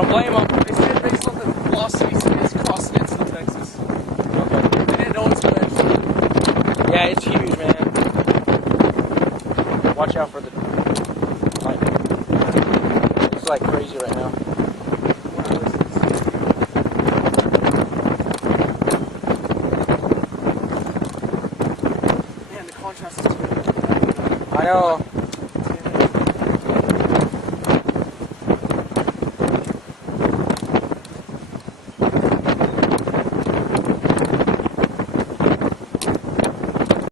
don't blame them. They said they saw the velocity is crossing into Texas. Okay. They didn't know it's going to. Yeah, it's huge, man. Watch out for the lightning. It's like crazy right now. Man, the contrast is too. I know.